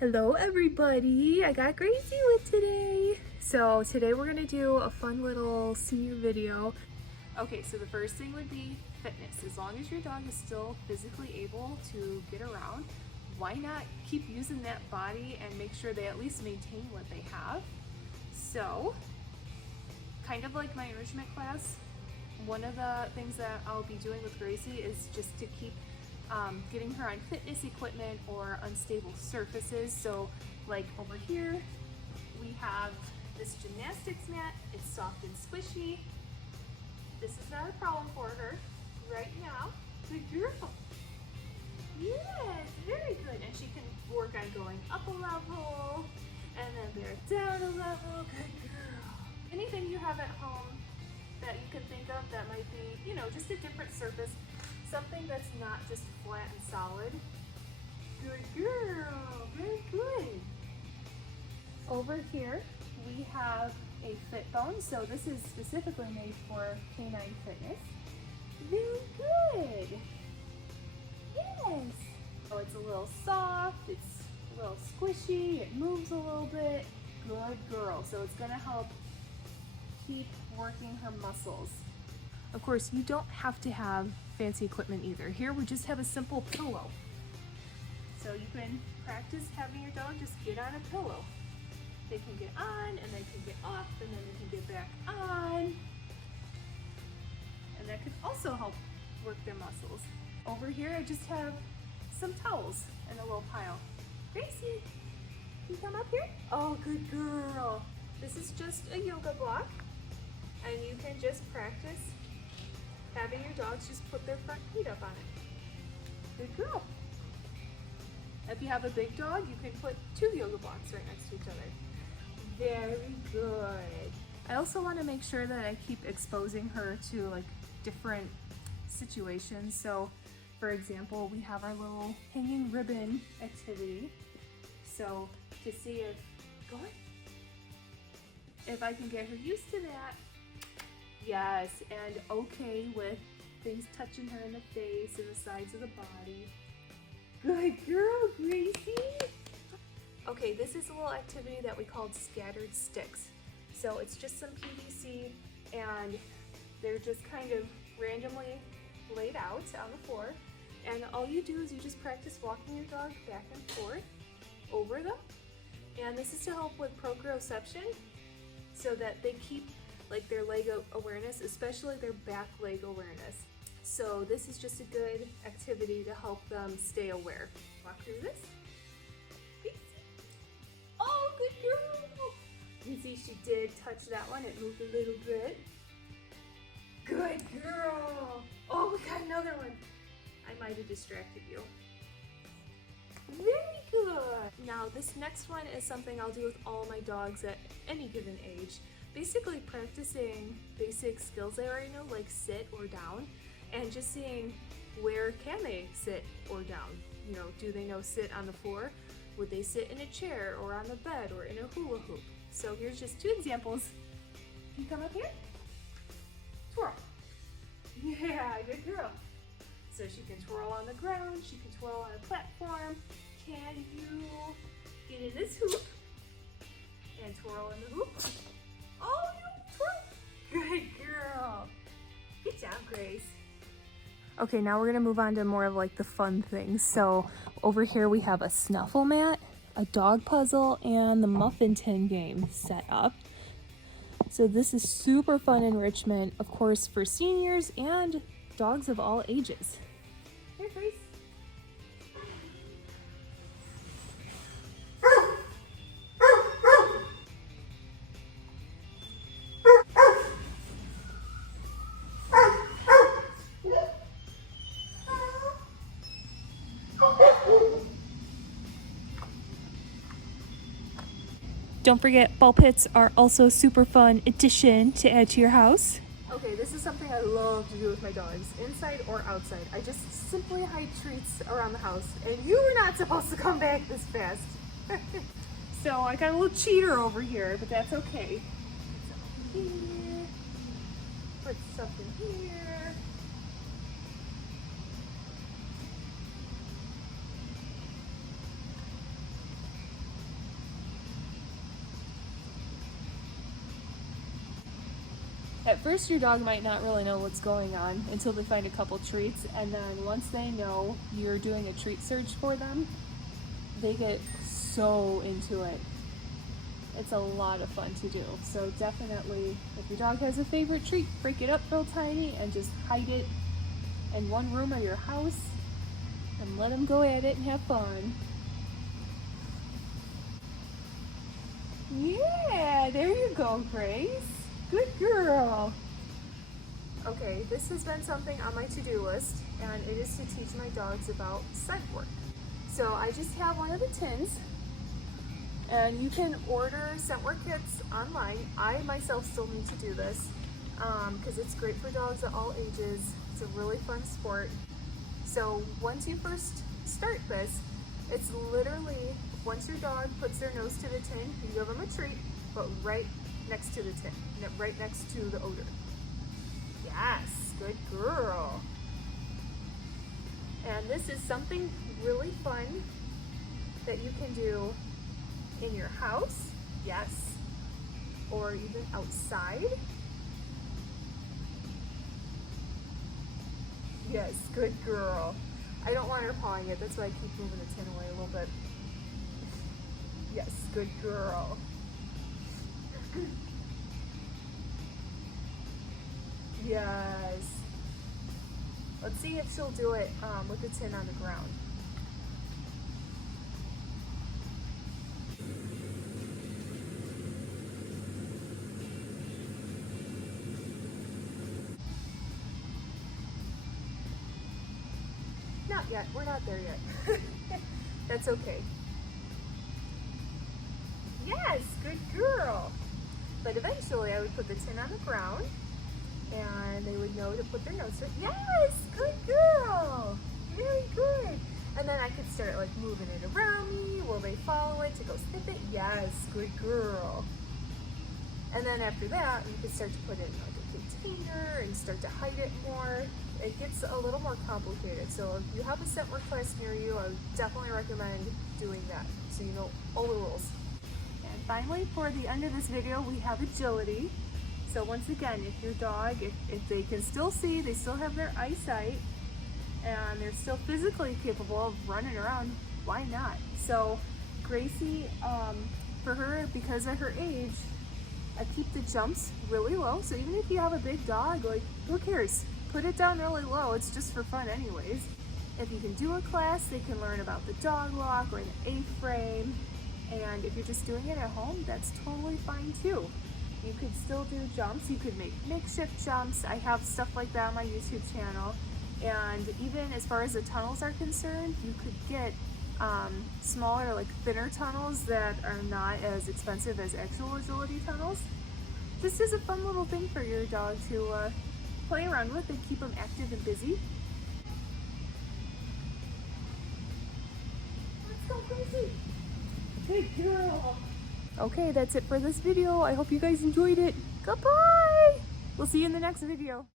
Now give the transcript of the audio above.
Hello everybody, I got Gracie with today. So today we're gonna do a fun little senior video. Okay, so the first thing would be fitness. As long as your dog is still physically able to get around, why not keep using that body and make sure they at least maintain what they have? So, kind of like my enrichment class, one of the things that I'll be doing with Gracie is just to keep getting her on fitness equipment or unstable surfaces. So like over here, we have this gymnastics mat. It's soft and squishy. This is not a problem for her right now. Good girl. Yes, very good. And she can work on going up a level and then back down a level. Good girl. Anything you have at home that you can think of that might be, just a different surface. Something that's not just flat and solid. Good girl, very good. Over here, we have a fit bone. So this is specifically made for canine fitness. Very good. Yes. Oh, it's a little soft, it's a little squishy, it moves a little bit. Good girl. So it's gonna help keep working her muscles. Of course, you don't have to have fancy equipment either. Here we just have a simple pillow. So you can practice having your dog just get on a pillow. They can get on and they can get off and then they can get back on. And that could also help work their muscles. Over here I just have some towels in a little pile. Gracie, can you come up here? Oh, good girl. This is just a yoga block and you can just practice having your dogs just put their front feet up on it. Good girl. If you have a big dog, you can put 2 yoga blocks right next to each other. Very good. I also want to make sure that I keep exposing her to like different situations. So for example, we have our little hanging ribbon activity. So to see if I can get her used to that. Yes, and okay with things touching her in the face and the sides of the body. Good girl, Gracie. Okay, this is a little activity that we called scattered sticks. So it's just some PVC and they're just kind of randomly laid out on the floor. And all you do is you just practice walking your dog back and forth over them. And this is to help with proprioception so that they keep like their leg awareness, especially their back leg awareness. So this is just a good activity to help them stay aware. Walk through this. Oh, good girl. You can see she did touch that one. It moved a little bit. Good girl. Oh, we got another one. I might have distracted you. Very good. Now this next one is something I'll do with all my dogs at any given age. Basically practicing basic skills they already know, like sit or down, and just seeing where can they sit or down. Do they know sit on the floor? Would they sit in a chair or on the bed or in a hula hoop? So here's just 2 examples. Can you come up here? Twirl. Yeah, good girl. So she can twirl on the ground, she can twirl on a platform. Can you get in this hoop and twirl in the hoop? Oh, you twirl. Good girl. Good job, Grace. Okay, now we're gonna move on to more of like the fun things. So over here we have a snuffle mat, a dog puzzle, and the muffin tin game set up. So this is super fun enrichment, of course, for seniors and dogs of all ages. Here, Grace. Don't forget, ball pits are also a super fun addition to add to your house. Okay, this is something I love to do with my dogs, inside or outside. I just simply hide treats around the house, and you were not supposed to come back this fast. So I got a little cheater over here, but that's okay. Put something here. At first your dog might not really know what's going on until they find a couple treats, and then once they know you're doing a treat search for them, they get so into it. It's a lot of fun to do. So definitely, if your dog has a favorite treat, break it up real tiny and just hide it in one room of your house and let them go at it and have fun. Yeah, there you go, Grace. Good girl. Okay, this has been something on my to-do list, and it is to teach my dogs about scent work. So I just have one of the tins, and you can order scent work kits online. I myself still need to do this because it's great for dogs at all ages. It's a really fun sport. So once you first start this, it's literally, once your dog puts their nose to the tin, you give them a treat, but right next to the tin, right next to the odor. Yes, good girl. And this is something really fun that you can do in your house, yes, or even outside. Yes, good girl. I don't want her pawing it, that's why I keep moving the tin away a little bit. Yes, good girl. Yes. Let's see if she'll do it with the tin on the ground. Not yet, we're not there yet. That's okay. Yes, good girl. But eventually I would put the tin on the ground and they would know to put their nose to it. Yes, good girl. Very good. And then I could start like moving it around me. Will they follow it to go sniff it? Yes, good girl. And then after that, you could start to put it in like a container and start to hide it more. It gets a little more complicated. So if you have a scent work class near you, I would definitely recommend doing that so you know all the rules. And finally, for the end of this video, we have agility. So once again, if your dog, if they can still see, they still have their eyesight, and they're still physically capable of running around, why not? So Gracie, for her, because of her age, I keep the jumps really low. So even if you have a big dog, like, who cares? Put it down really low. It's just for fun anyways. If you can do a class, they can learn about the dog walk or the A-frame. And if you're just doing it at home, that's totally fine too. You could still do jumps. You could make makeshift jumps. I have stuff like that on my YouTube channel. And even as far as the tunnels are concerned, you could get smaller, like thinner tunnels that are not as expensive as actual agility tunnels. Just as a fun little thing for your dog to play around with and keep them active and busy. Let's go, Gracie. Good girl. Okay, that's it for this video. I hope you guys enjoyed it. Goodbye. We'll see you in the next video.